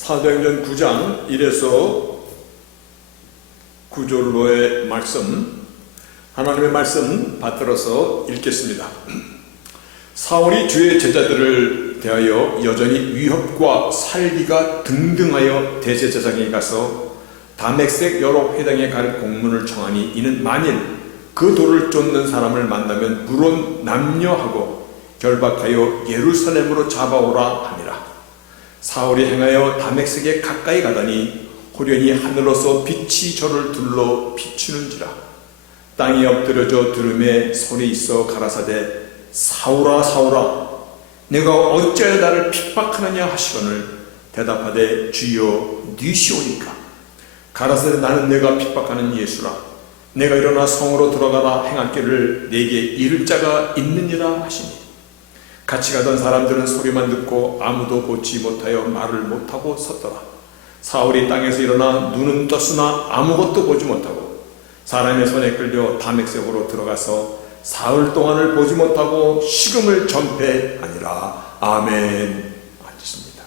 사도행전 9장 1에서 9절로의 말씀, 하나님의 말씀 받들어서 읽겠습니다. 사울이 주의 제자들을 대하여 여전히 위협과 살기가 등등하여 대제사장에 가서 다맥색 여러 회당에 갈 공문을 청하니, 이는 만일 그 돌을 쫓는 사람을 만나면 물론 남녀하고 결박하여 예루살렘으로 잡아오라 함이라. 사울이 행하여 다맥색에 가까이 가더니 호련히 하늘로서 빛이 저를 둘러 비추는지라. 땅에 엎드려져 들음에 손이 있어 가라사대 사울아 사울아 내가 어찌하여 나를 핍박하느냐 하시거늘 대답하되 주여 니시오니까. 가라사대 나는 내가 핍박하는 예수라. 내가 일어나 성으로 들어가라 행할 길을 내게 이를 자가 있느니라 하시니, 같이 가던 사람들은 소리만 듣고 아무도 보지 못하여 말을 못하고 섰더라. 사울이 땅에서 일어나 눈은 떴으나 아무것도 보지 못하고 사람의 손에 끌려 다맥색으로 들어가서 사흘 동안을 보지 못하고 식음을 전폐하니라. 아멘. 앉으십니다.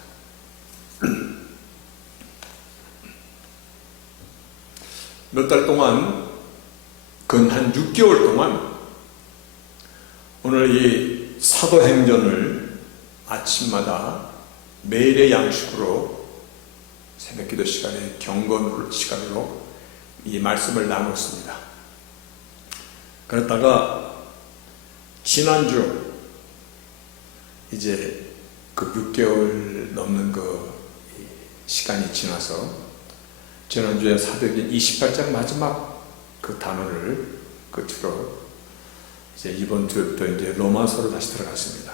몇 달 동안, 근 한 6개월 동안 오늘 이 사도행전을 아침마다 매일의 양식으로 새벽기도 시간에 경건 시간으로 이 말씀을 나눴습니다. 그러다가 지난주 이제 그 6개월 넘는 그 시간이 지나서 지난주에 사도행전 28장 마지막 그 단어를 끝으로 이제 이번 주부터 이제 로마서로 다시 들어갔습니다.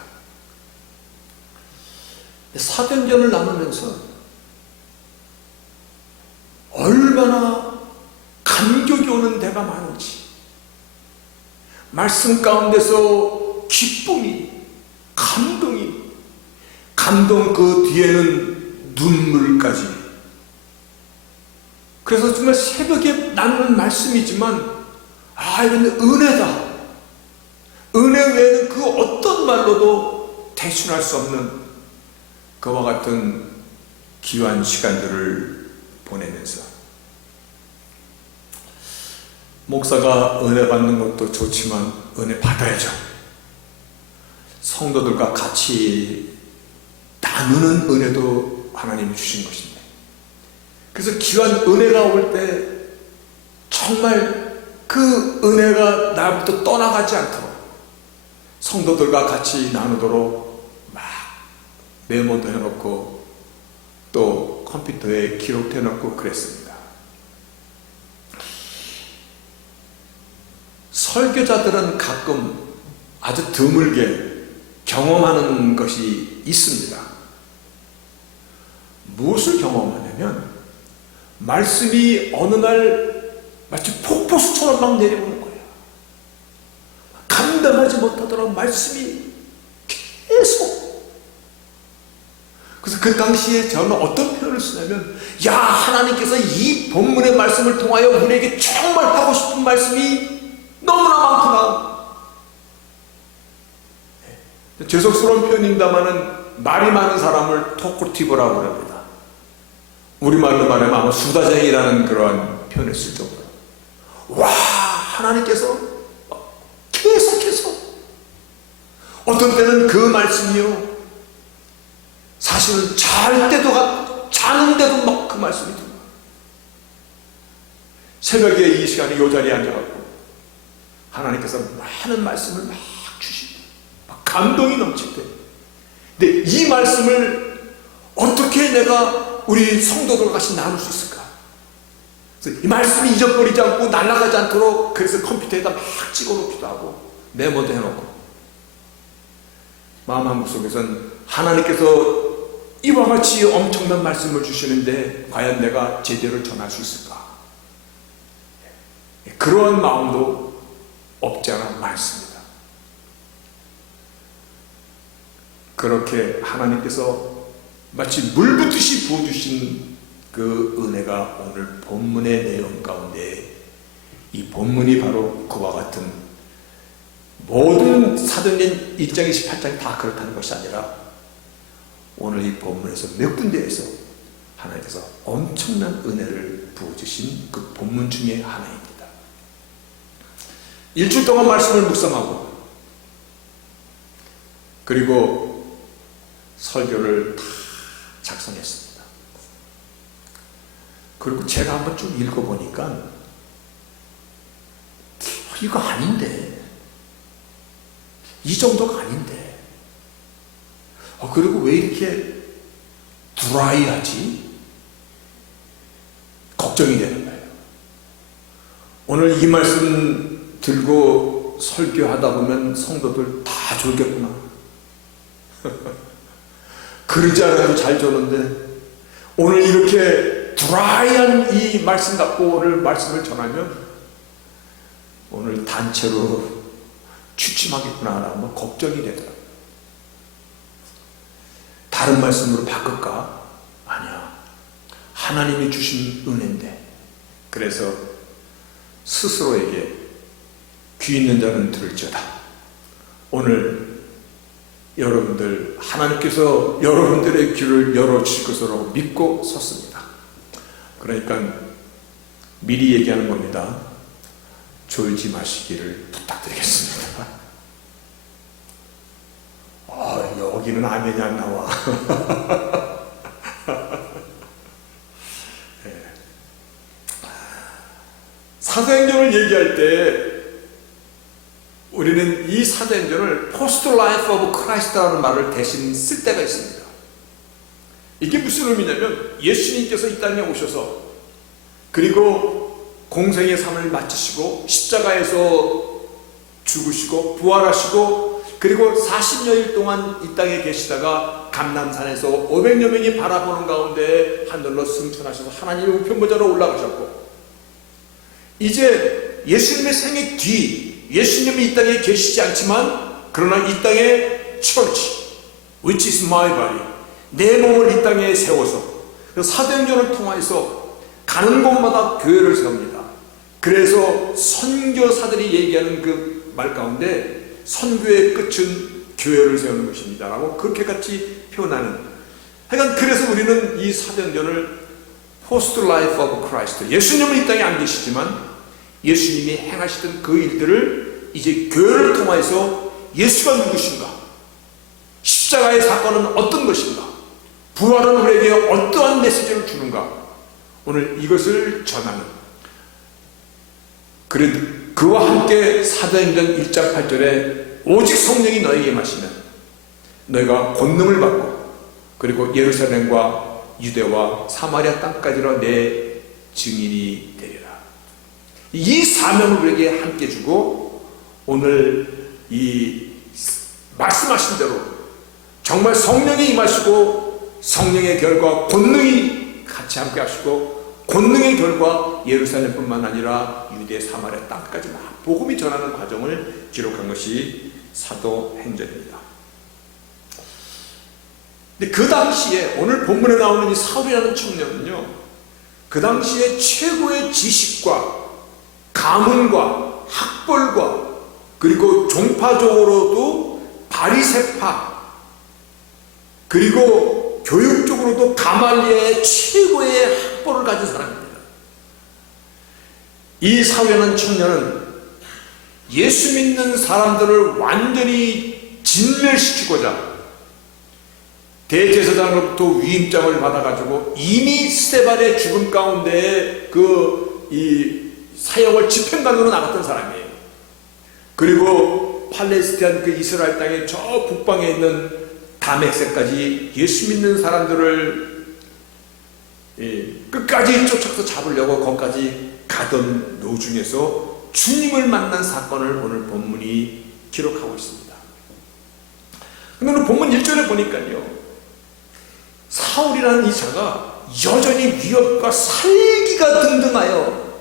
사도행전을 나누면서 얼마나 감격이 오는 데가 많은지, 말씀 가운데서 기쁨이, 감동 그 뒤에는 눈물까지. 그래서 정말 새벽에 나누는 말씀이지만, 이건 은혜다. 은혜 외에는 그 어떤 말로도 대신할 수 없는 그와 같은 귀한 시간들을 보내면서, 목사가 은혜 받는 것도 좋지만 은혜 받아야죠. 성도들과 같이 나누는 은혜도 하나님이 주신 것입니다. 그래서 귀한 은혜가 올 때 정말 그 은혜가 나부터 떠나가지 않도록 성도들과 같이 나누도록 막 메모도 해놓고 또 컴퓨터에 기록도 해놓고 그랬습니다. 설교자들은 가끔 아주 드물게 경험하는 것이 있습니다. 무엇을 경험하냐면, 말씀이 어느 날 마치 폭포수처럼 막 내려오는 거예요. 감당하지 못하도록 말씀이 계속. 그래서 그 당시에 저는 어떤 표현을 쓰냐면, 야, 하나님께서 이 본문의 말씀을 통하여 우리에게 정말 하고 싶은 말씀이 너무나 많구나. 죄송스러운 표현입니다만은 말이 많은 사람을 토크티브라고 합니다. 우리말로 말하면 아마 수다쟁이라는 그러한 표현을 쓸 정도로, 와, 하나님께서 계속해서 어떤 때는 그 말씀이요, 사실은 잘 때도 자는데도 막 그 말씀이 들어요. 새벽에 이 시간에 이 자리에 앉아갖고 하나님께서 많은 말씀을 막 주시고 막 감동이 넘칠 때, 근데 이 말씀을 어떻게 내가 우리 성도들과 같이 나눌 수 있을까? 그래서 이 말씀이 잊어버리지 않고 날아가지 않도록 그래서 컴퓨터에다 막 찍어놓기도 하고 메모도 해놓고, 마음 한구 속에서는 하나님께서 이와 같이 엄청난 말씀을 주시는데 과연 내가 제대로 전할 수 있을까? 그러한 마음도 없지 않아 많습니다. 그렇게 하나님께서 마치 물 붓듯이 부어주신 그 은혜가 오늘 본문의 내용 가운데, 이 본문이 바로 그와 같은, 모든 사도행전 1장 28장이 다 그렇다는 것이 아니라 오늘 이 본문에서 몇 군데에서 하나님께서 엄청난 은혜를 부어주신 그 본문 중에 하나입니다. 일주일 동안 말씀을 묵상하고 그리고 설교를 다 작성했습니다. 그리고 제가 한번 쭉 읽어보니까 이거 아닌데, 이 정도가 아닌데, 그리고 왜 이렇게 드라이하지? 걱정이 되는 거예요. 오늘 이 말씀 들고 설교하다 보면 성도들 다 졸겠구나. 그러지 않아도 잘 조는데 오늘 이렇게 드라이한 이 말씀 갖고 오늘 말씀을 전하면 오늘 단체로 취침하겠구나 라고 걱정이 되더라고요. 다른 말씀으로 바꿀까? 아니야. 하나님이 주신 은혜인데. 그래서 스스로에게 귀 있는 자는 들을지어다. 오늘 여러분들, 하나님께서 여러분들의 귀를 열어주실 것으로 믿고 섰습니다. 그러니까 미리 얘기하는 겁니다. 졸지 마시기를 부탁드리겠습니다. 여기는 아멘이 안 나와. 네. 사도행전을 얘기할 때 우리는 이 사도행전을 포스트 라이프 오브 크라이스트라는 말을 대신 쓸 때가 있습니다. 이게 무슨 의미냐면 예수님께서 이 땅에 오셔서 그리고 공생의 삶을 마치시고 십자가에서 죽으시고 부활하시고 그리고 40여일 동안 이 땅에 계시다가 감람산에서 500여 명이 바라보는 가운데 하늘로 승천하셔서 하나님의 우편보좌로 올라가셨고 이제 예수님의 생애 뒤 예수님이 이 땅에 계시지 않지만 그러나 이 땅에 church which is my body 내 몸을 이 땅에 세워서 사도행전을 통해서 가는 곳마다 교회를 세웁니다. 그래서 선교사들이 얘기하는 그 말 가운데 선교의 끝은 교회를 세우는 것입니다 라고 그렇게 같이 표현하는, 하여간 그래서 우리는 이 사도행전을 포스트 라이프 오브 크라이스트, 예수님은 이 땅에 안 계시지만 예수님이 행하시던 그 일들을 이제 교회를 통해서 예수가 누구신가, 십자가의 사건은 어떤 것인가, 부활은 우리에게 어떠한 메시지를 주는가, 오늘 이것을 전하는, 그와 함께 사도행전 1장 8절에 오직 성령이 너에게 임하시면 너희가 권능을 받고 그리고 예루살렘과 유대와 사마리아 땅까지로 내 증인이 되리라. 이 사명을 우리에게 함께 주고 오늘 이 말씀하신 대로 정말 성령이 임하시고 성령의 결과 권능이 같이 함께 하시고 권능의 결과 예루살렘뿐만 아니라 유대 사마리아 땅까지 막 복음이 전하는 과정을 기록한 것이 사도행전입니다. 근데 그 당시에 오늘 본문에 나오는 이 사울이라는 청년은요, 그 당시에 최고의 지식과 가문과 학벌과 그리고 종파적으로도 바리새파 그리고 교육적으로도 가말리엘의 최고의 학벌을 가진 사람입니다. 이 사울이라는 청년은 예수 믿는 사람들을 완전히 진멸시키고자 대제사장으로부터 위임장을 받아가지고 이미 스데반의 죽음 가운데 이 사형을 집행관으로 나갔던 사람이에요. 그리고 팔레스타인 그 이스라엘 땅의 저 북방에 있는 다메섹까지 예수 믿는 사람들을 끝까지 쫓아서 잡으려고 거기까지 가던 도중에서 주님을 만난 사건을 오늘 본문이 기록하고 있습니다. 근데 오늘 본문 1절에 보니까요, 사울이라는 이 자가 여전히 위협과 살기가 등등하여,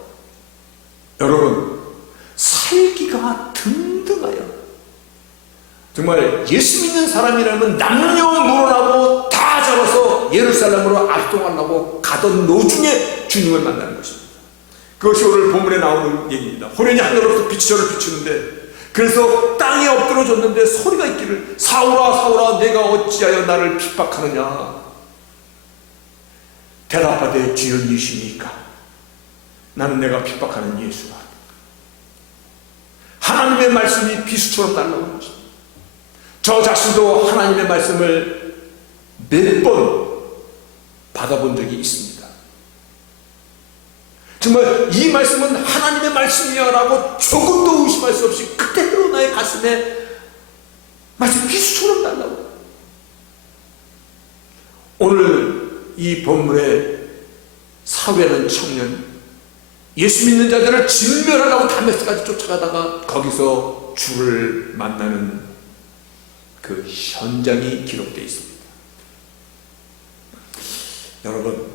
여러분, 살기가 등등하여, 정말 예수 믿는 사람이라면 남녀노소하고 다 잡아서 예루살렘으로 압송하려고 가던 노중에 주님을 만나는 것입니다. 그것이 오늘 본문에 나오는 얘기입니다. 호련히 하늘로부터 빛이 저를 비추는데, 그래서 땅에 엎드러졌는데 소리가 있기를 사울아 사울아 내가 어찌하여 나를 핍박하느냐. 대답하되 주여 누이십니까? 나는 내가 핍박하는 예수가. 하나님의 말씀이 비수처럼 날라오는 것입니다. 저 자신도 하나님의 말씀을 몇 번 받아본 적이 있습니다. 정말 이 말씀은 하나님의 말씀이야 라고 조금도 의심할 수 없이 그대로 나의 가슴에 마치 비수처럼 날라오고, 오늘 이 본문에 사회는 청년, 예수 믿는 자들을 진멸하려고 다메섹까지 쫓아가다가 거기서 주를 만나는 그 현장이 기록되어 있습니다. 여러분,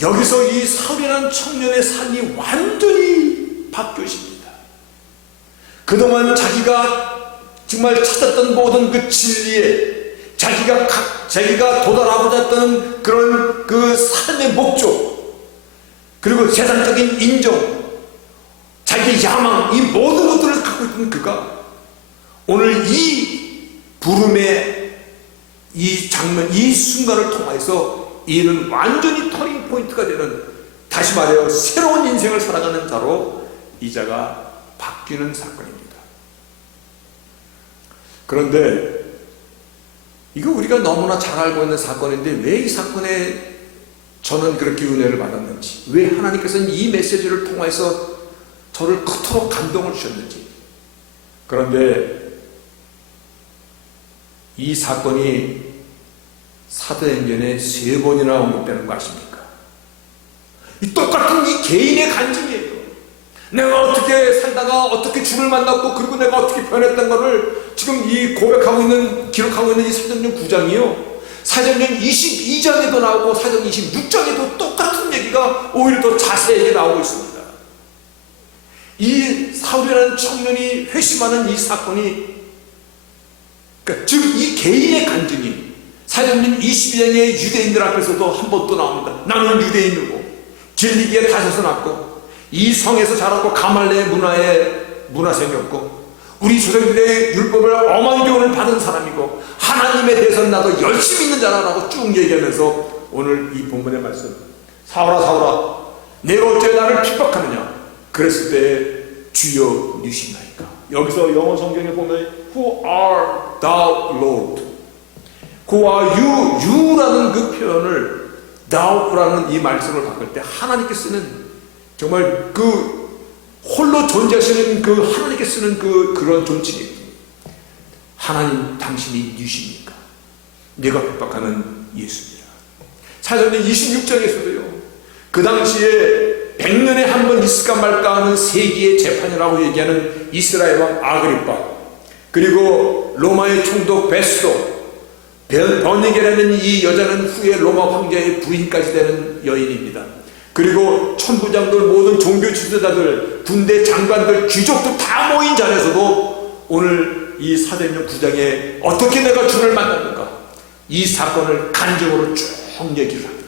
여기서 이 사울이라는 청년의 삶이 완전히 바뀌어 있습니다. 그동안 자기가 정말 찾았던 모든 그 진리에, 자기가 도달하고자 했던 그런 그 삶의 목적, 그리고 세상적인 인정, 자기의 야망, 이 모든 것들을 갖고 있던 그가 오늘 이 부름의 이 장면, 이 순간을 통해서 이는 완전히 터닝 포인트가 되는, 다시 말해요, 새로운 인생을 살아가는 자로 이 자가 바뀌는 사건입니다. 그런데 이거 우리가 너무나 잘 알고 있는 사건인데 왜 이 사건에 저는 그렇게 은혜를 받았는지, 왜 하나님께서는 이 메시지를 통해서 저를 그토록 감동을 주셨는지. 그런데 이 사건이 사도행전에 3번이나 언급되는 거 아십니까? 이 똑같은 이 개인의 간증이에요. 내가 어떻게 살다가 어떻게 주를 만났고, 그리고 내가 어떻게 변했던 거를 지금 이 고백하고 있는, 기록하고 있는 이 사도행전 9장이요, 사도행전 22장에도 나오고 사도행전 26장에도 똑같은 얘기가 오히려 더 자세하게 나오고 있습니다. 이 사울이라는 청년이 회심하는 이 사건이, 그러니까 즉 이 개인의 간증이 사도행전 22장의 유대인들 앞에서도 한 번 또 나옵니다. 나는 유대인이고 진리기에 다셔서 났고 이 성에서 자랐고 가말레의 문화생이었고 우리 조상들의 율법을 엄한 교훈을 받은 사람이고 하나님에 대해서는 나도 열심히 있는 자라고 쭉 얘기하면서 오늘 이 본문의 말씀, 사울아 사울아 내가 어째 나를 핍박하느냐 그랬을 때 주여 누시나이까. 여기서 영어 성경에 보면 Who are thou Lord? Who are you? you라는 그 표현을 thou라는 이 말씀을 바꿀 때 하나님께 쓰는, 정말 그 홀로 존재하시는 그 하나님께 쓰는 그런 존칭입니다. 하나님 당신이 누십니까? 내가 핍박하는 예수입니다. 사도행전 26장에서도요, 그 당시에 100년에 한 번 있을까 말까 하는 세기의 재판이라고 얘기하는 이스라엘 왕 아그리빠, 그리고 로마의 총독 베스도, 버니게라는 이 여자는 후에 로마 황제의 부인까지 되는 여인입니다. 그리고 천부장들, 모든 종교 지도자들, 군대 장관들, 귀족들 다 모인 자리에서도 오늘 이 사도행전 9장에 어떻게 내가 주를 만났는가, 이 사건을 간증으로 쭉 얘기를 합니다.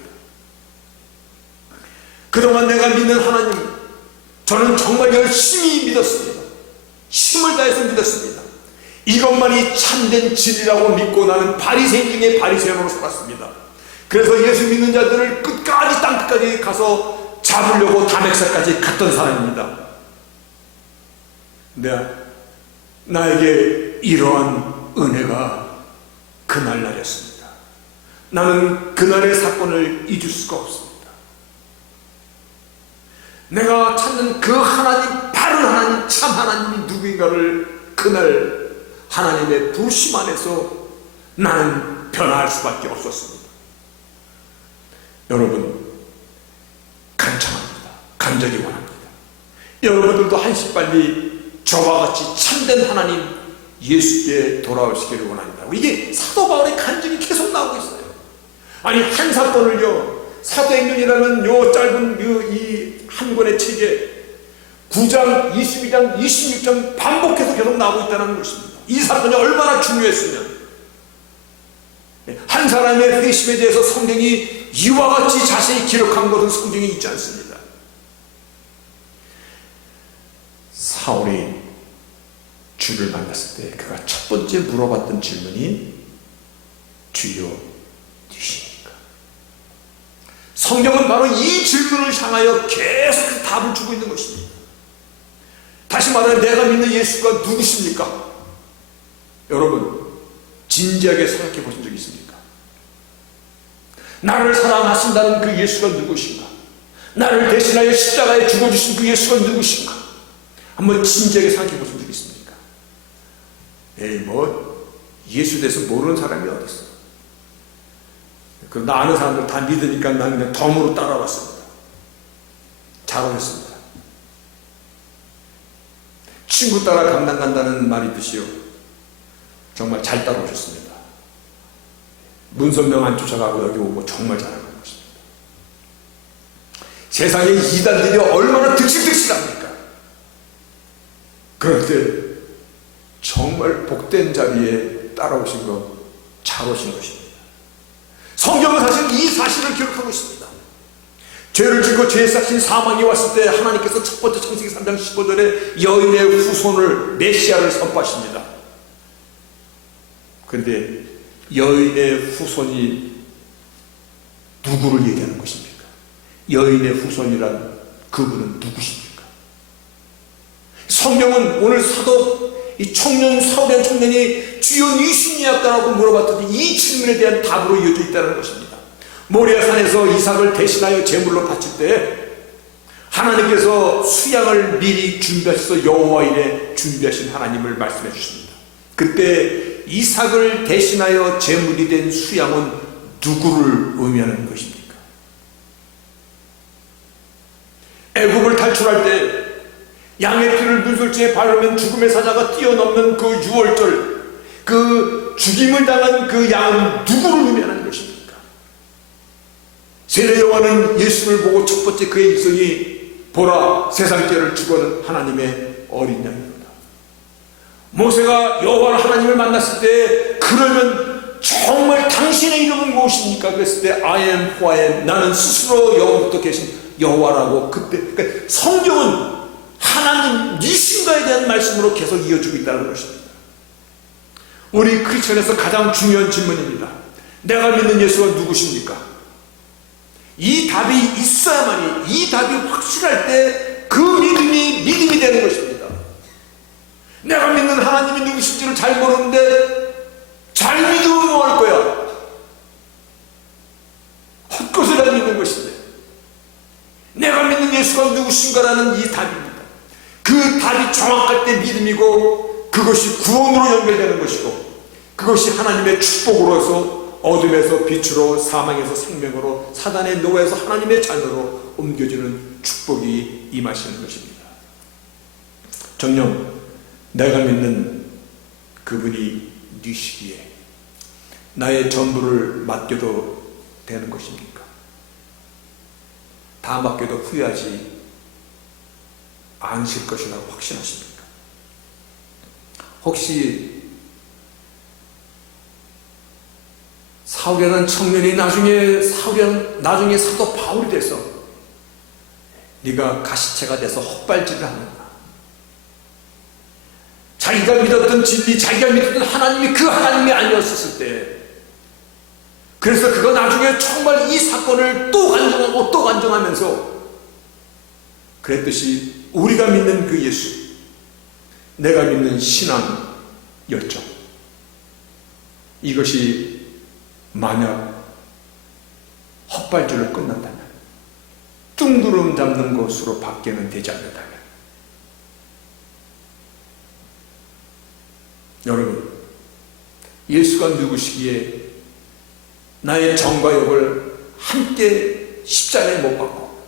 그동안 내가 믿는 하나님, 저는 정말 열심히 믿었습니다. 힘을 다해서 믿었습니다. 이것만이 참된 진리라고 믿고 나는 바리새인 중에 바리새인으로 살았습니다. 그래서 예수 믿는 자들을 끝까지 땅끝까지 가서 잡으려고 다메섹까지 갔던 사람입니다. 근데 나에게 이러한 은혜가 그날 날이었습니다. 나는 그날의 사건을 잊을 수가 없습니다. 내가 찾는 그 하나님, 바른 하나님, 참 하나님이 누구인가를 그날 하나님의 부르심 안에서 나는 변화할 수밖에 없었습니다. 여러분, 간청합니다. 간절히 원합니다. 여러분들도 한시빨리 저와 같이 참된 하나님 예수께 돌아오시기를 원합니다. 이게 사도 바울의 간증이 계속 나오고 있어요. 아니, 한 사건을요, 사도행전이라는 요 짧은 이 한 권의 책에 9장, 22장, 26장 반복해서 계속 나오고 있다는 것입니다. 이 사건이 얼마나 중요했으면, 한 사람의 회심에 대해서 성경이 이와 같이 자세히 기록한 것은 성경에 있지 않습니다. 사울이 주를 만났을 때 그가 첫 번째 물어봤던 질문이 주여 누시니까. 성경은 바로 이 질문을 향하여 계속 답을 주고 있는 것입니다. 다시 말하면 내가 믿는 예수가 누구십니까? 여러분, 진지하게 생각해 보신 적 있습니까? 나를 사랑하신다는 그 예수가 누구신가? 나를 대신하여 십자가에 죽어주신 그 예수가 누구신가? 한번 진지하게 생각해 보신 적 있습니까? 에이, 예수 대해서 모르는 사람이 어디 있어? 나 아는 사람들 다 믿으니까 나는 그냥 덤으로 따라왔습니다. 잘하셨습니다. 친구 따라 강남 간다는 말이듯이요, 정말 잘 따라오셨습니다. 문선명 안 쫓아가고 여기 오고 정말 잘하는 것입니다. 세상에 이단들이 얼마나 득실득실합니까? 그런데 정말 복된 자리에 따라오신 거 잘 오신 것입니다. 성경은 사실 이 사실을 기록하고 있습니다. 죄를 짓고 죄에 싹신 사망이 왔을 때 하나님께서 첫 번째 창세기 3장 15절에 여인의 후손을 메시아를 선포하십니다. 그런데 여인의 후손이 누구를 얘기하는 것입니까? 여인의 후손이란 그분은 누구십니까? 성경은 오늘 사도 이 청년 사울의 청년이 주여 니시니였다라고 물어봤더니 이 질문에 대한 답으로 이어져 있다는 것입니다. 모리아산에서 이삭을 대신하여 제물로 바칠 때 하나님께서 수양을 미리 준비하셔서 여호와 이래 준비하신 하나님을 말씀해 주십니다. 그때 이삭을 대신하여 제물이 된 수양은 누구를 의미하는 것입니까? 애굽을 탈출할 때 양의 피를 문설주에 바르면 죽음의 사자가 뛰어넘는 그 6월절, 그 죽임을 당한 그 양은 누구를 의미하는 것입니까? 세례 요한은 예수를 보고 첫 번째 그의 일성이 보라 세상 죄를 죽어는 하나님의 어린 양이로다. 모세가 여호와 하나님을 만났을 때 그러면 정말 당신의 이름은 무엇입니까? 그랬을 때 I am who I am, 나는 스스로 영원부터 계신 여호와라고. 그때 그러니까 성경은 하나님 니신가에 대한 말씀으로 계속 이어주고 있다는 것입니다. 우리 크리스천에서 가장 중요한 질문입니다. 내가 믿는 예수가 누구십니까? 이 답이 있어야만이, 이 답이 확실할 때 그 믿음이 되는 것입니다. 내가 믿는 하나님이 누구신지를 잘 모르는데 잘 믿으면 뭐 할 거야? 헛것을 다 믿는 것인데, 내가 믿는 예수가 누구신가라는 이 답입니다. 그 답이 정확할 때 믿음이고, 그것이 구원으로 연결되는 것이고, 그것이 하나님의 축복으로서 어둠에서 빛으로, 사망에서 생명으로, 사단의 노예에서 하나님의 자녀로 옮겨지는 축복이 임하시는 것입니다. 정녕 내가 믿는 그분이 니시기에 나의 전부를 맡겨도 되는 것입니까? 다 맡겨도 후회하지 않으실 것이라고 확신하십니까? 혹시 사울이라는 청년이 나중에 사도 바울이 돼서 네가 가시체가 돼서 헛발질을 하는구나. 자기가 믿었던 진리, 자기가 믿었던 하나님이 그 하나님이 아니었을 때, 그래서 그가 나중에 정말 이 사건을 또 간증하고 또 간증하면서 그랬듯이 우리가 믿는 그 예수, 내가 믿는 신앙 열정, 이것이 만약 헛발질로 끝난다면, 뚱두름 잡는 것으로 밖에는 되지 않는다면, 여러분, 예수가 누구시기에 나의 정과 욕을 함께 십자가에 못 박고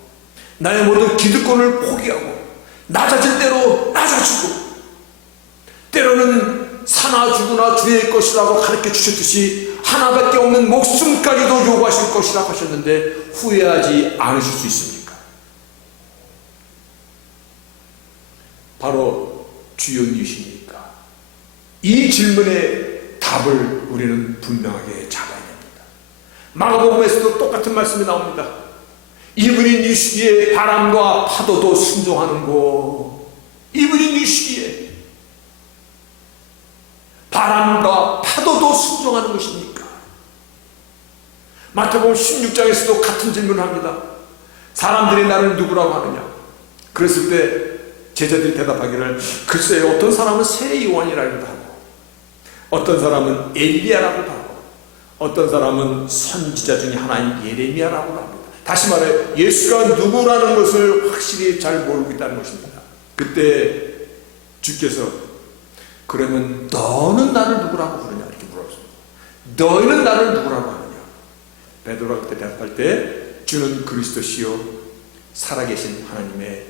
나의 모든 기득권을 포기하고 낮아질 대로 낮아지고, 때로는 사나 죽으나 주의 것이라고 가르쳐 주셨듯이 하나밖에 없는 목숨까지도 요구하실 것이라고 하셨는데 후회하지 않으실 수 있습니까? 바로 주연이시니까. 이 질문의 답을 우리는 분명하게 잡아야 됩니다. 마가복음에서도 똑같은 말씀이 나옵니다. 이분이 니시기에 바람과 파도도 순종하는 거. 이분이 니시기에 바람과 파도도 순종하는 것입니까? 마태복음 16장에서도 같은 질문을 합니다. 사람들이 나를 누구라고 하느냐? 그랬을 때 제자들이 대답하기를 글쎄요, 어떤 사람은 새 요한이라고도 하고 어떤 사람은 엘리야라고도 하고 어떤 사람은 선지자 중에 하나인 예레미야라고도 합니다. 다시 말해 예수가 누구라는 것을 확실히 잘 모르고 있다는 것입니다. 그때 주께서 그러면 너는 나를 누구라고 부르냐 이렇게 물었습니다. 너희는 나를 누구라고 하느냐? 베드로가 그때 대답할 때 주는 그리스도시요 살아계신 하나님의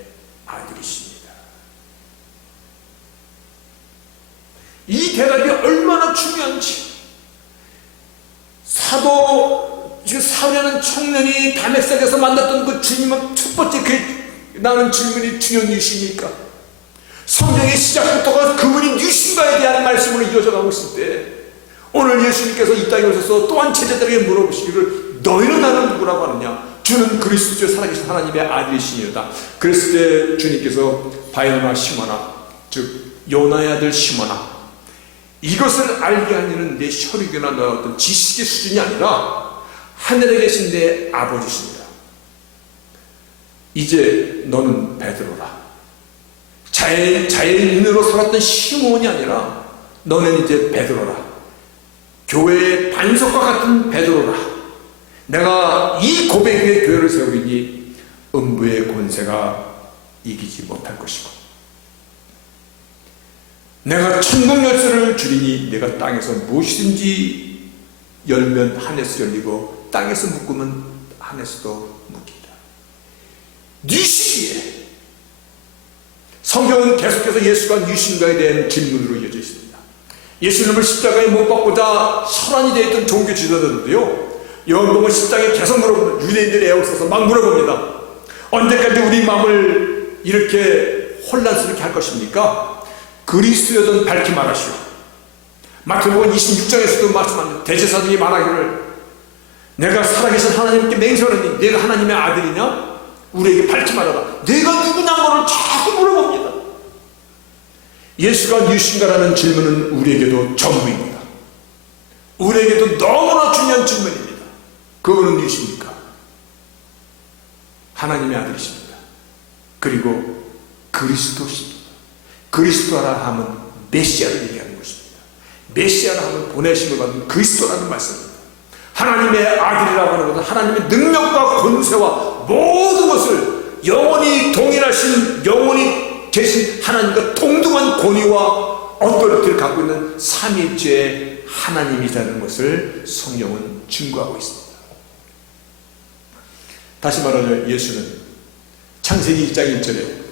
아들이십니다. 이 대답이 얼마나 중요한지 사울이라는 청년이 다메섹에서 만났던 그 주님은 첫 번째 나는 질문이 주는 이십니까? 성경의 시작부터가 그분이 누신가에 대한 말씀으로 이어져 가고 있을 때 오늘 예수님께서 이 땅에 오셔서 또한 제자들에게 물어보시기를 너희는 나를 누구라고 하느냐? 주는 그리스도의 살아계신 하나님의 아들이시니이다. 그랬을 때 주님께서 바요나 시모나 즉 요나의 아들 시모나 이것을 알게 하니는 내 혈육이나 너의 어떤 지식의 수준이 아니라 하늘에 계신 내 아버지십니다. 이제 너는 베드로라. 자연인으로 살았던 시몬이 아니라 너는 이제 베드로라. 교회의 반석과 같은 베드로라. 내가 이 고백 위에 교회를 세우리니 음부의 권세가 이기지 못할 것이고 내가 천국 열쇠를 주리니 내가 땅에서 무엇이든지 열면 하늘에서 열리고 땅에서 묶으면 하늘에서도 묶이다. 뉘시기에 성경은 계속해서 예수가 뉘신가에 대한 질문으로 이어져 있습니다. 예수님을 십자가에 못 박고자 혈안이 되어 있던 종교 지도자들도요 요한복음 10장에 계속 물어봅니다. 유대인들이 애워서서 막 물어봅니다. 언제까지 우리 마음을 이렇게 혼란스럽게 할 것입니까? 그리스도여든 밝히 말하시오. 마태복음 26장에서도 말씀합니다. 대제사장이 말하기를 내가 살아계신 하나님께 맹세하노니 내가 하나님의 아들이냐? 우리에게 밝히 말하라. 내가 누구냐고를 자꾸 물어봅니다. 예수가 누구신가라는 질문은 우리에게도 전부입니다. 우리에게도 너무나 중요한 질문입니다. 그분은 누구십니까? 하나님의 아들이십니다. 그리고 그리스도십니다. 그리스도라 하면 메시아를 얘기하는 것입니다. 메시아라 하면 보내심을 받은 그리스도라는 말씀입니다. 하나님의 아들이라고 하는 것은 하나님의 능력과 권세와 모든 것을 영원히 동일하신 영원히 계신 하나님과 동등한 권위와 어떠리티를 갖고 있는 삼위일체의 하나님이라는 것을 성경은 증거하고 있습니다. 다시 말하면 예수는 창세기 1장 1절에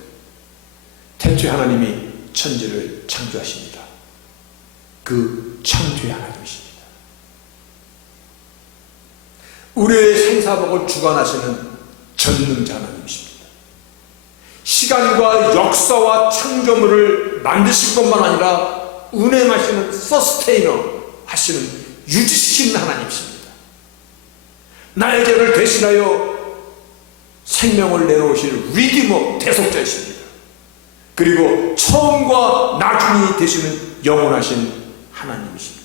태초에 하나님이 천지를 창조하십니다. 그 창조의 하나님이십니다. 우리의 생사복을 주관하시는 전능자 하나님이십니다. 시간과 역사와 창조물을 만드실 것만 아니라 운행하시는 서스테이너 하시는 유지시키는 하나님이십니다. 나의 죄를 대신하여 생명을 내놓으실 리디머 대속자이십니다. 그리고 처음과 나중이 되시는 영원하신 하나님이십니다.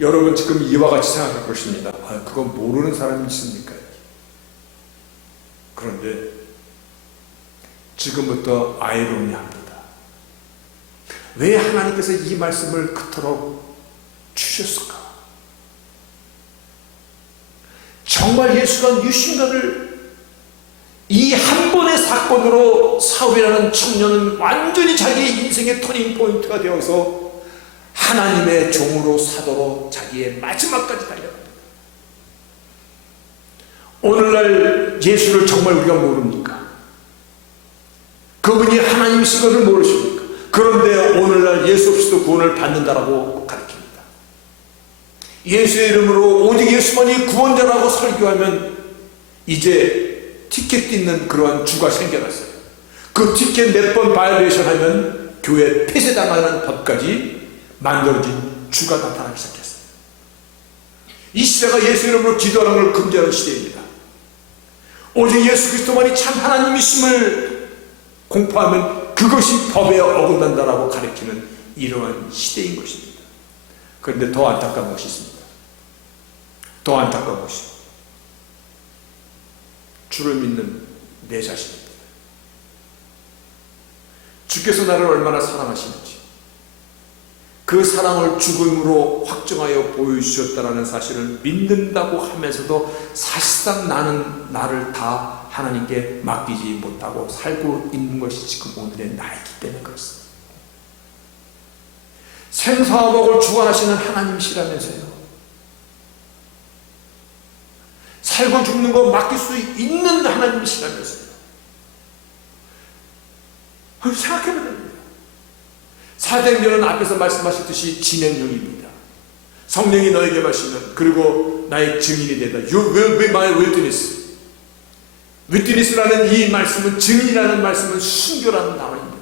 여러분 지금 이와 같이 생각할 것입니다. 그건 모르는 사람이 있습니까? 그런데 지금부터 아이러니합니다. 왜 하나님께서 이 말씀을 그토록 주셨을까? 정말 예수가 유신가를 이 한 번의 사건으로 사울이라는 청년은 완전히 자기의 인생의 터닝포인트가 되어서 하나님의 종으로 사도로 자기의 마지막까지 달려갑니다. 오늘날 예수를 정말 우리가 모릅니까? 그분이 하나님이신 것을 모르십니까? 그런데 오늘날 예수 없이도 구원을 받는다라고 가르칩니다. 예수의 이름으로 오직 예수만이 구원자라고 설교하면 이제 티켓 뜯는 그러한 주가 생겨났어요. 그 티켓 몇 번 바이올레이션 하면 교회 폐쇄당하는 법까지 만들어진 주가 나타나기 시작했어요. 이 시대가 예수 이름으로 기도하는 걸 금지하는 시대입니다. 오직 예수 그리스도만이 참 하나님이심을 공포하면 그것이 법에 어긋난다라고 가르치는 이러한 시대인 것입니다. 그런데 더 안타까운 것이 있습니다. 더 안타까운 것이 주를 믿는 내 자신입니다. 주께서 나를 얼마나 사랑하시는지, 그 사랑을 죽음으로 확정하여 보여주셨다는 사실을 믿는다고 하면서도 사실상 나는 나를 다 하나님께 맡기지 못하고 살고 있는 것이 지금 오늘의 나이기 때문에 그렇습니다. 생사와 복을 주관하시는 하나님이시라면서요. 살고 죽는 거 맡길 수 있는 하나님이시라면서요. 생각해보면 됩니다. 사도행전은 앞에서 말씀하셨듯이 진행형입니다. 성령이 너에게 마시면, 그리고 나의 증인이 되다. You will be my witness. witness라는 이 말씀은, 증인이라는 말씀은 순교라는 단어입니다.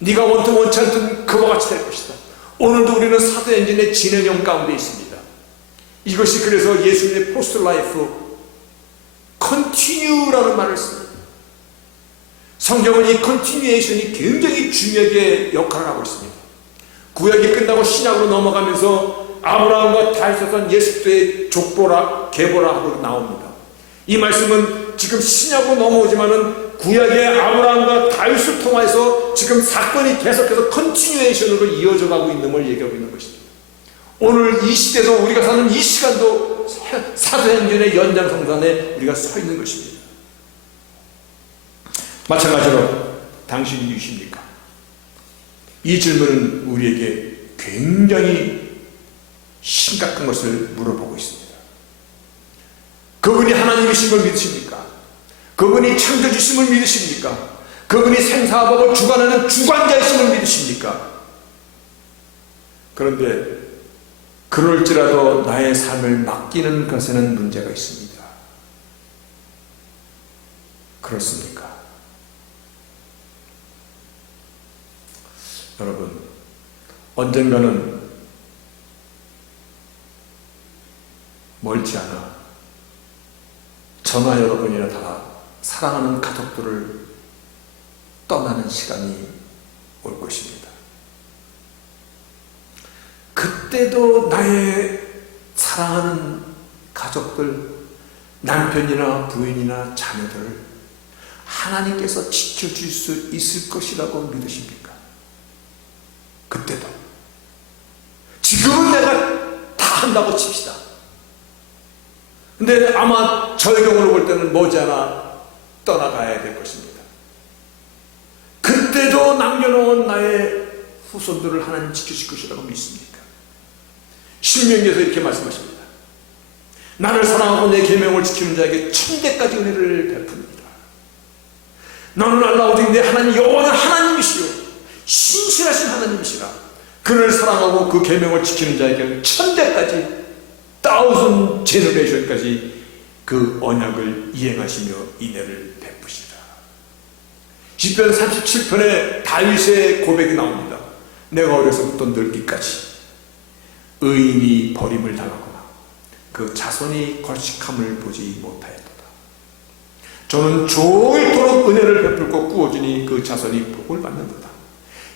네가 원튼 원치 않든 그와 같이 될 것이다. 오늘도 우리는 사도행전의 진행형 가운데 있습니다. 이것이 그래서 예수님의 포스트 라이프 continue라는 말을 씁니다. 성경은 이 컨티뉴에이션이 굉장히 중요하게 역할을 하고 있습니다. 구약이 끝나고 신약으로 넘어가면서 아브라함과 다윗은 예수의 족보라 계보라 하고 나옵니다. 이 말씀은 지금 신약으로 넘어오지만은 구약의 아브라함과 다윗을 통해서 지금 사건이 계속해서 컨티뉴에이션으로 이어져 가고 있는 걸 얘기하고 있는 것입니다. 오늘 이 시대도, 우리가 사는 이 시간도 사도행전의 연장선상에 우리가 서 있는 것입니다. 마찬가지로 당신이 누구십니까? 이 질문은 우리에게 굉장히 심각한 것을 물어보고 있습니다. 그분이 하나님이신 걸 믿으십니까? 그분이 창조주심을 믿으십니까? 그분이 생사와 복을 주관하는 주관자이심을 믿으십니까? 그런데 그럴지라도 나의 삶을 맡기는 것에는 문제가 있습니다. 그렇습니까? 여러분, 언젠가는 멀지 않아 저나 여러분이나 다 사랑하는 가족들을 떠나는 시간이 올 것입니다. 그때도 나의 사랑하는 가족들, 남편이나 부인이나 자녀들을 하나님께서 지켜줄 수 있을 것이라고 믿으십니까? 그때도. 지금은 내가 다 한다고 칩시다. 근데 아마 저의 경우를 볼 때는 머지않아 떠나가야 될 것입니다. 그때도 남겨놓은 나의 후손들을 하나님 지켜줄 것이라고 믿습니까? 신명기에서 이렇게 말씀하십니다. 나를 사랑하고 내 계명을 지키는 자에게 천대까지 은혜를 베풉니다. 너는 알라오되 내 하나님 여호와는 하나님이시요 신실하신 하나님이시라. 그를 사랑하고 그 계명을 지키는 자에게 천대까지, 1000 제너레이션까지 그 언약을 이행하시며 인애를 베푸시라. 시편 37편에 다윗의 고백이 나옵니다. 내가 어려서부터 늙기까지 의인이 버림을 당하거나 그 자손이 걸식함을 보지 못하였도다. 저는 종일토록 은혜를 베풀고 꾸어주니 그 자손이 복을 받는도다.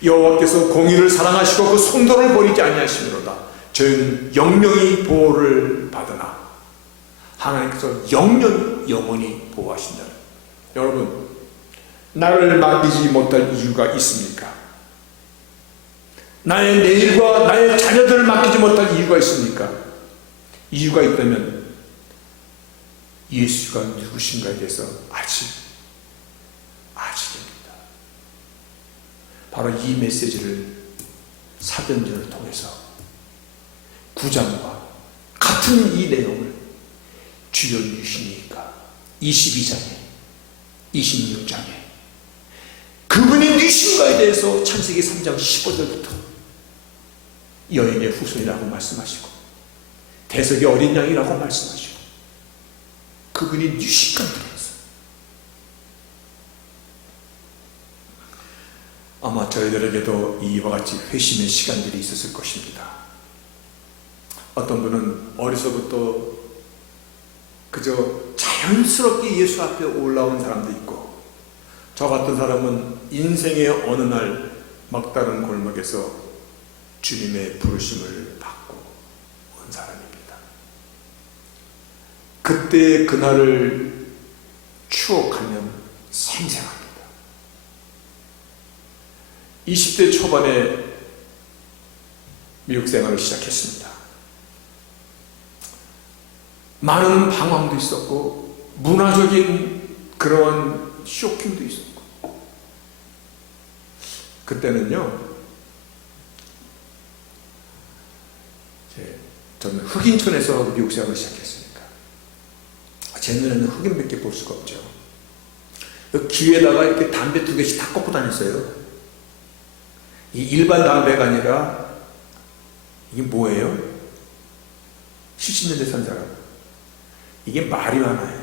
여호와께서 공의를 사랑하시고 그 성도를 버리지 아니하시므로다. 저희는 영영이 보호를 받으나 하나님께서 영원히 보호하신다. 여러분, 나를 맡기지 못할 이유가 있습니까? 나의 내일과 나의 자녀들을 맡기지 못할 이유가 있습니까? 이유가 있다면 예수가 누구신가에 대해서 아직입니다. 바로 이 메시지를 사도행전을 통해서 9장과 같은 이 내용을 주여 누구시니까 22장에 26장에 그분이 누구신가에 대해서 창세기 3장 15절부터 여인의 후손이라고 말씀하시고 대석의 어린 양이라고 말씀하시고 그분이 누구신가에 대해서 아마 저희들에게도 이와 같이 회심의 시간들이 있었을 것입니다. 어떤 분은 어려서부터 그저 자연스럽게 예수 앞에 올라온 사람도 있고, 저 같은 사람은 인생의 어느 날 막다른 골목에서 주님의 부르심을 받고 온 사람입니다. 그때의 그날을 추억하면 생생합니다. 20대 초반에 미국 생활을 시작했습니다. 많은 방황도 있었고 문화적인 그런 쇼킹도 있었고, 그때는요 저는 흑인촌에서 미국 생활을 시작했으니까 제 눈에는 흑인밖에 볼 수가 없죠. 귀에다가 이렇게 담배 2개씩 다 꽂고 다녔어요. 이 일반 담배가 아니라 이게 뭐예요? 70년대 산 사람, 이게 마리화나예요.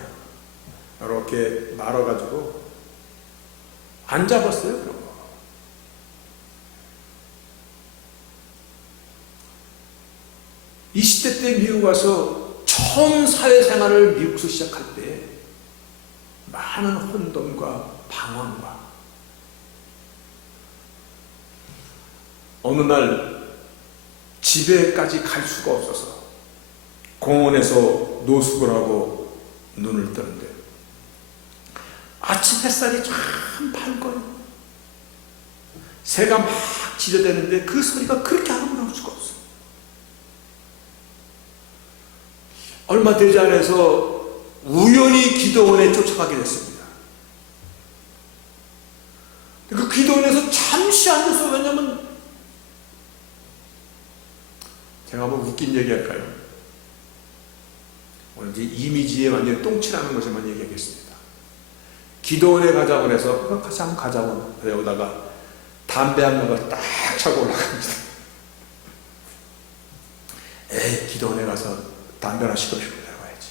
이렇게 말아가지고 안 잡았어요. 그런 거. 이 20대 때 미국 와서 처음 사회생활을 미국에서 시작할 때 많은 혼돈과 방황과, 어느 날 집에까지 갈 수가 없어서 공원에서 노숙을 하고 눈을 뜨는데 아침 햇살이 참 밝아요. 새가 막 지저대는데 그 소리가 그렇게 아름다울 수가 없어요. 얼마 되지 않아서 우연히 기도원에 쫓아가게 됐습니다. 그 기도원에서 잠시 앉아서, 왜냐면 제가 한번 웃긴 얘기 할까요? 오늘 이제 이미지에 완전히 똥칠하는 것에만 얘기하겠습니다. 기도원에 가자고 해서 같이 한번 가자고 여기다가 담배 한 명을 딱 차고 올라갑니다. 에이, 기도원에 가서 담배나 시고 싶고 내려와야지.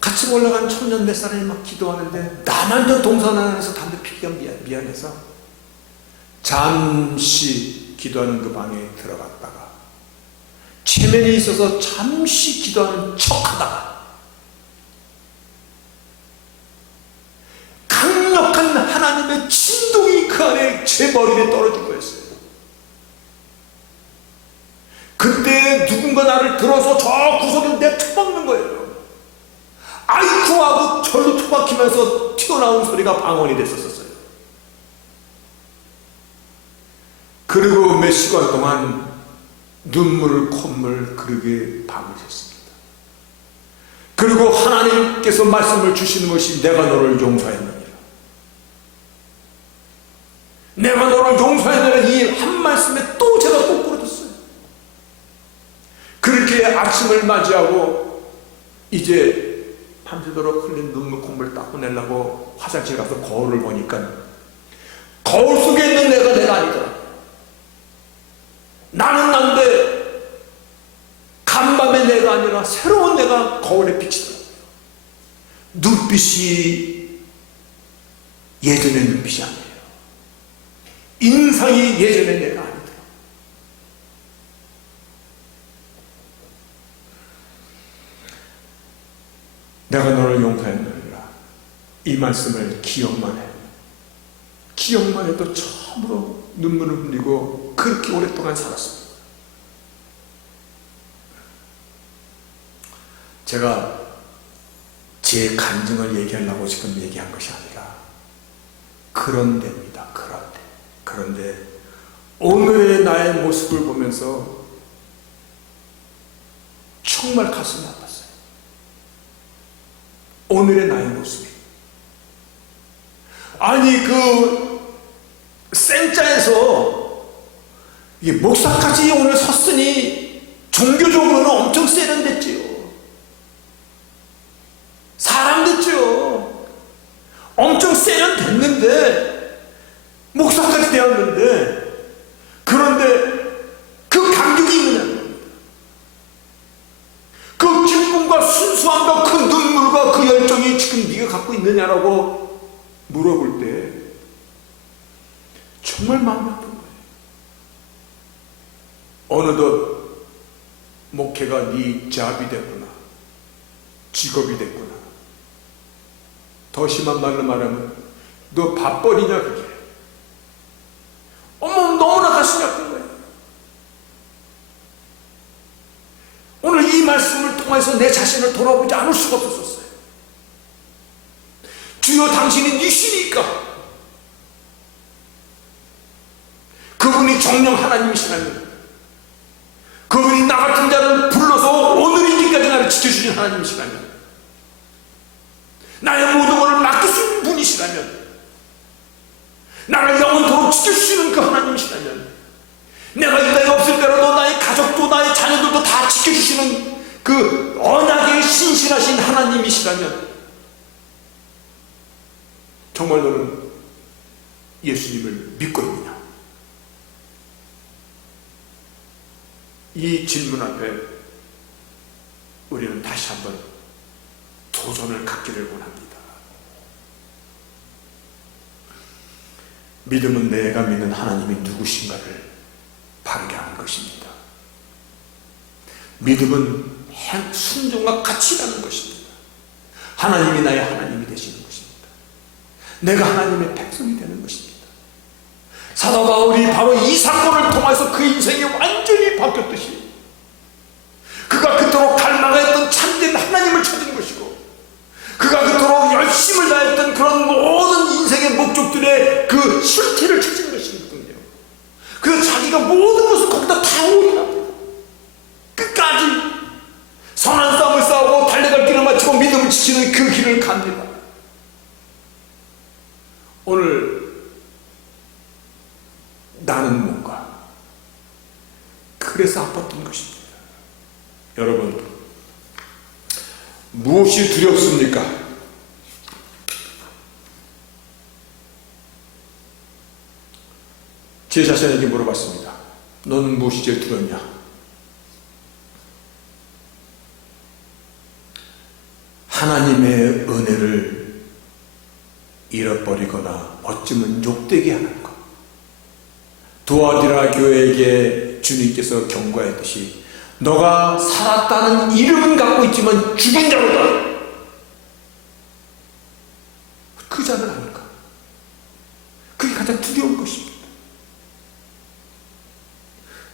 같이 올라간 청년 몇 사람이 막 기도하는데 나만 저 동산 안에서 담배 피기가 미안해서 잠시 기도하는 그 방에 들어갔다가 체면이 있어서 잠시 기도하는 척하다가 강력한 하나님의 진동이 그 안에 제 머리 위에 떨어진 거였어요. 그때 누군가 나를 들어서 저 구석에 내 처박는 거예요. 아이쿠 하고 절로 처박히면서 튀어나온 소리가 방언이 됐었어요. 그리고 몇 시간 동안 눈물 콧물 그르게 밤을 샜습니다. 그리고 하나님께서 말씀을 주시는 것이 내가 너를 용서했느니라. 내가 너를 용서했느니라, 이 한 말씀에 또 제가 꼬꾸라졌어요. 그렇게 아침을 맞이하고 이제 밤새도록 흘린 눈물 콧물 닦아내려고 화장실 가서 거울을 보니까 거울 속에 있는 내가 아니더라. 나는 난데 간밤의 내가 아니라 새로운 내가 거울에 비치더라고요. 눈빛이 예전의 눈빛이 아니에요. 인상이 예전의 내가 아니더라. 내가 너를 용서했느니라, 이 말씀을 기억만 해. 기억만 해도 처음으로 눈물을 흘리고 그렇게 오랫동안 살았습니다. 제가 제 간증을 얘기하려고 지금 얘기한 것이 아니라 그런 데입니다. 그런데 오늘의 나의 모습을 보면서 정말 가슴이 아팠어요. 오늘의 나의 모습이, 아니 그 생자에서 이게 목사까지 오늘 섰으니 종교적으로는 엄청 세련됐지요. 사람 됐죠. 엄청 세련됐는데 목사까지 되었는데, 그런데 그 간격이 있느냐, 그 기쁨과 순수함과 그 눈물과 그 열정이 지금 네가 갖고 있느냐라고 물어볼 때 정말 마음이 아픈 거예요. 어느덧 목회가 네 잡이 됐구나, 직업이 됐구나. 더 심한 말로 말하면 너 밥벌이냐 그게. 어머, 너무나 가슴이 아픈 거예요. 이 말씀을 통해서 내 자신을 돌아보지 않을 수가 없었어요. 주여, 당신이 이시니까, 그분이 정령 하나님이시라면, 그분이 나 같은 자를 불러서 오늘이기까지 나를 지켜주신 하나님이시라면, 나의 모든 것을 맡기신 분이시라면, 나를 영원토록 지켜주시는 그 하나님이시라면, 내가 이 땅에 없을 때라도 나의 가족도 나의 자녀들도 다 지켜주시는 그 언약에 신실하신 하나님이시라면, 정말 너는 예수님을 믿고 있느냐? 이 질문 앞에 우리는 다시 한번 도전을 갖기를 원합니다. 믿음은 내가 믿는 하나님이 누구신가를 바르게 하는 것입니다. 믿음은 순종과 가치라는 것입니다. 하나님이 나의 하나님이 되시는 것입니다. 내가 하나님의 백성이 되는 것입니다. 사도 바울이 바로 이 사건을 통해서 그 인생이 완전히 바뀌었듯이, 그가 그토록 갈망했던 참된 하나님을 찾은 것이고, 그가 그토록 열심을 다했던 그런 모든 인생의 목적들의 그 실체를 찾은 것이거든요. 그 자기가 모든 것을 거기다 다 올인합니다. 끝까지 선한 싸움을 싸우고 달려갈 길을 마치고 믿음을 지키는 그 길을 갑니다. 오늘 나는 뭔가 그래서 아팠던 것입니다. 여러분, 무엇이 두렵습니까? 제 자신에게 물어봤습니다. 너는 무엇이 제일 두렵냐? 하나님의 은혜를 잃어버리거나 어쩌면 욕되게 하는 것. 두아디라 교회에게 주님께서 경고했듯이, 너가 살았다는 이름은 갖고 있지만 죽은 자로다. 그 자는 아닐까? 그게 가장 두려운 것입니다.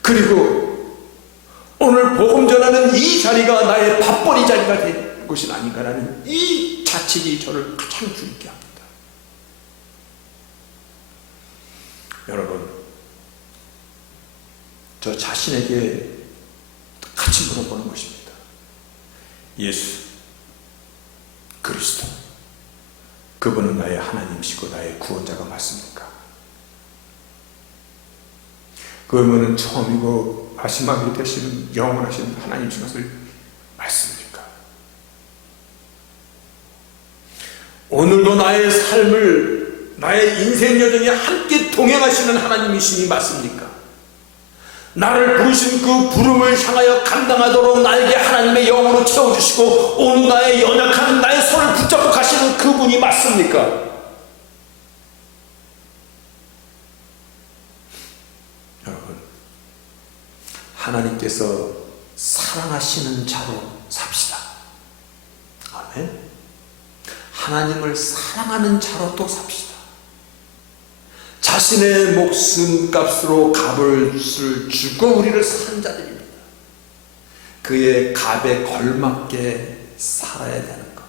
그리고 오늘 복음 전하는 이 자리가 나의 밥벌이 자리가 될 것이 아닌가라는 이 자책이 저를 가장 두렵게 합니다. 여러분, 저 자신에게 같이 물어보는 것입니다. 예수 그리스도, 그분은 나의 하나님이시고 나의 구원자가 맞습니까? 그분은 처음이고 마지막이 되시는 영원하신 하나님이신 것을 맞습니까? 오늘도 나의 삶을, 나의 인생 여정에 함께 동행하시는 하나님이시니 맞습니까? 나를 부르신 그 부름을 향하여 감당하도록 나에게 하나님의 영으로 채워주시고 오늘 나의 연약한 나의 손을 붙잡고 가시는 그분이 맞습니까? 여러분, 하나님께서 사랑하시는 자로 삽시다. 아멘. 하나님을 사랑하는 자로 또 삽시다. 자신의 목숨값으로 값을 주고 우리를 산 자들입니다. 그의 값에 걸맞게 살아야 되는 것.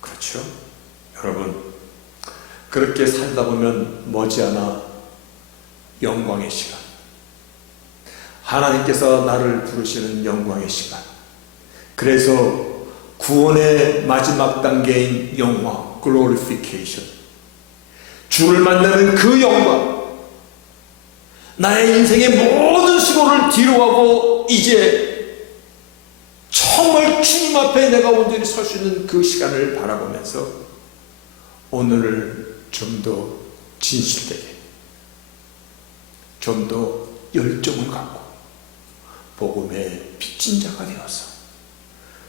그렇죠? 여러분, 그렇게 살다 보면 머지않아 영광의 시간, 하나님께서 나를 부르시는 영광의 시간, 그래서 구원의 마지막 단계인 영광, glorification, 주를 만나는 그 영광, 나의 인생의 모든 수고를 뒤로하고 이제 정말 주님 앞에 내가 온전히 설 수 있는 그 시간을 바라보면서 오늘을 좀 더 진실되게, 좀 더 열정을 갖고 복음의 빚진 자가 되어서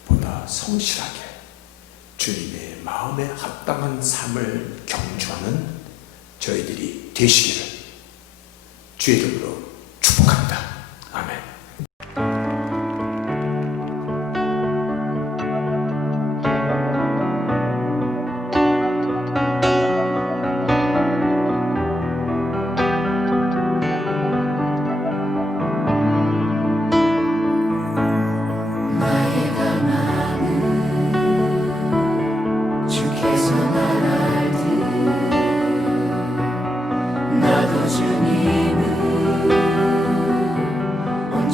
보다 성실하게 주님의 마음에 합당한 삶을 경주하는 저희들이 되시기를 주의 이름으로 축복합니다. 아멘.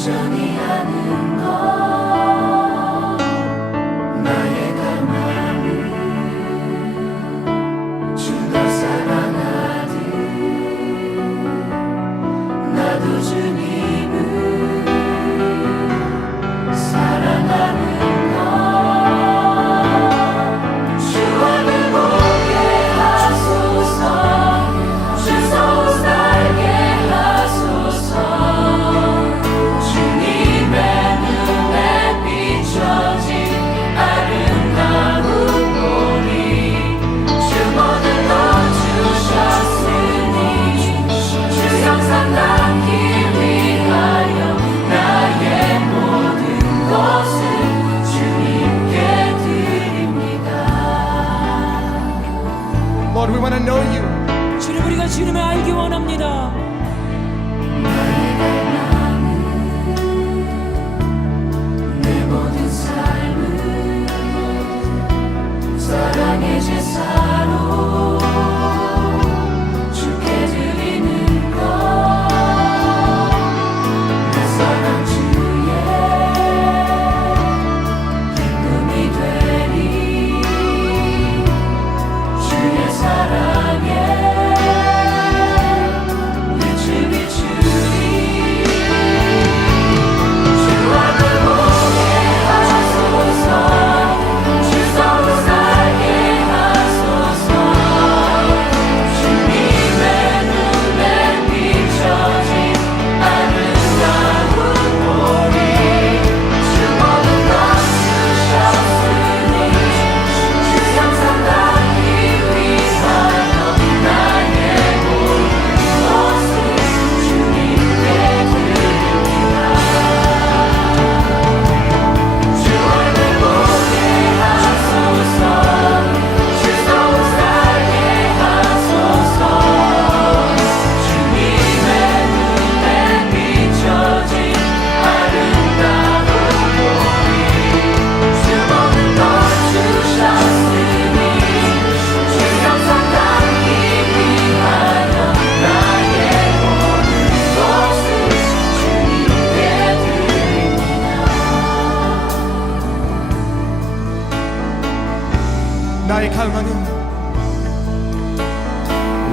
여전히 하는 것 나의 갈망은 주가 사랑하듯 나도 주님을 사랑하는 것 주와를 보게 하소서 주 손 살게 하소서 주님의 눈에 비춰진 아름다운 보리 주 모든 것 주셨으니 주 형상 낳기 위하여 나의 모든 것을 주님께 드립니다. Lord, we want to know you. 주님, 우리가 주님을 알기 원합니다. 나의 갈망은 내 모든 삶을 사랑의 제사로 주께 드리는 것 내 사랑 주의 기쁨이 되리 주의 사랑에 빛을 비추리 주와를 보게 하소서 주 손 살게 하소서 주님의 눈에 비춰진 아름다운 보리 주 모든 것 주셨으니 주 형상 낳기 위하여 나의 모든 것을 주님께 드립니다. 주 얼굴 보게 하소서 주 손 살게 하소서 주님의 눈에 비춰진 아름다운 보리 주 모든 것 주셨으니 주 형상 낳기 위하여 나의 모든 것을 주님께 드립니다. 나의 갈망은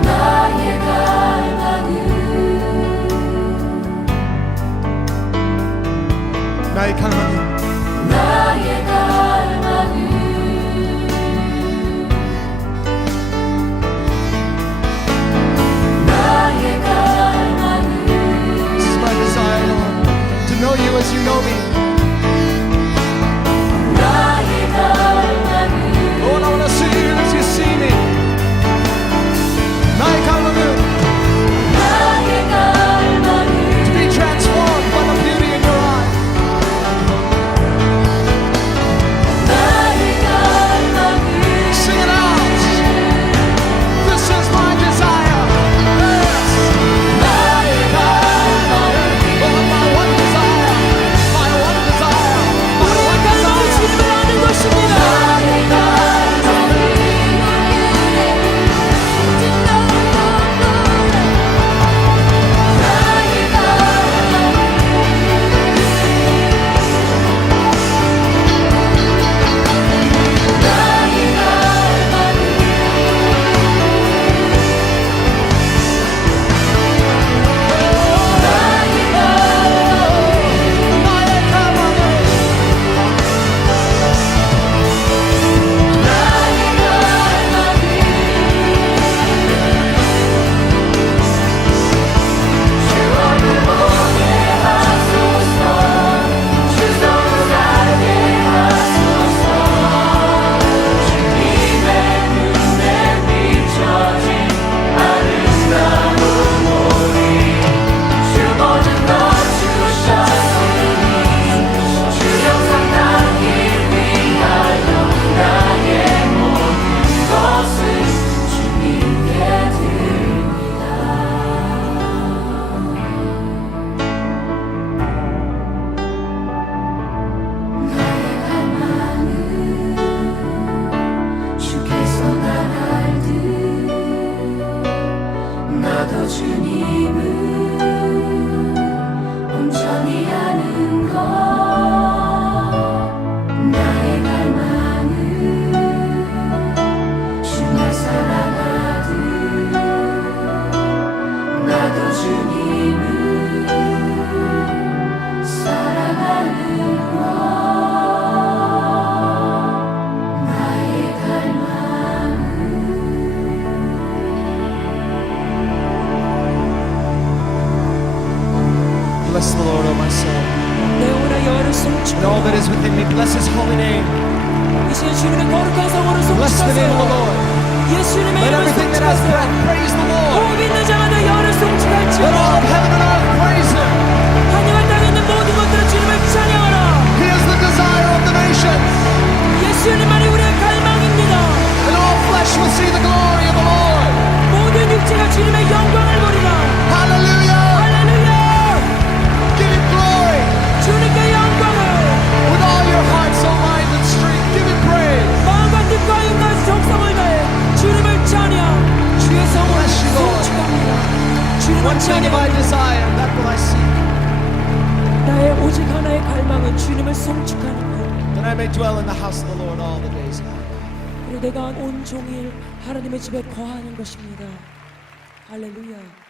나의 갈망은 나의 갈망은 나의 갈망은 나의 갈망은 This is my desire, Lord, to know you as you know me. 나의 갈망은 Lord, I want to see you as you see me. 나의 갈망은 나의 갈망은 to be transformed by the beauty in your eyes. 나의 갈망은 Sing it out. This is my desire. Yes. 나의 갈망은 Lord, my one desire, my one Bless the Lord, O my soul. 내 영혼아 여호와를 And all that 송축하라. is within me, bless His holy name. 이 시간 주님의 거룩한 성으로 Bless the name of the 송축하세요. Lord. 예수님의 Let 이름을 everything that has breath 송축하세요. praise the Lord. 호흡 있는 자마다 여호와를 Let all 송축할지어다. of heaven and earth praise Him. 하늘과 땅에 있는 모든 것들은 주님을 찬양하라. He is the desire of the nations, 예수님만이 우리의 갈망입니다. and all flesh will see the glory of the Lord. 모든 육체가 주님의 영광을 보리라. Hallelujah! 할렐루야. Give Him glory 주님께 영광을 with all your heart, soul, mind, and strength. Give Him praise. 마음과 뜻과 힘과 정성을 다해 주님을 찬양. 주의 성을 Bless you, Lord. 송축합니다. 주님을 One thing have I 찬양. desire, that will I seek, 나의 오직 하나의 갈망은 주님을 송축하는 것. that I may dwell in the house of the Lord all the days of my life. 그리고 내가 온종일 하나님의 집에 거하는 것입니다. 할렐루야.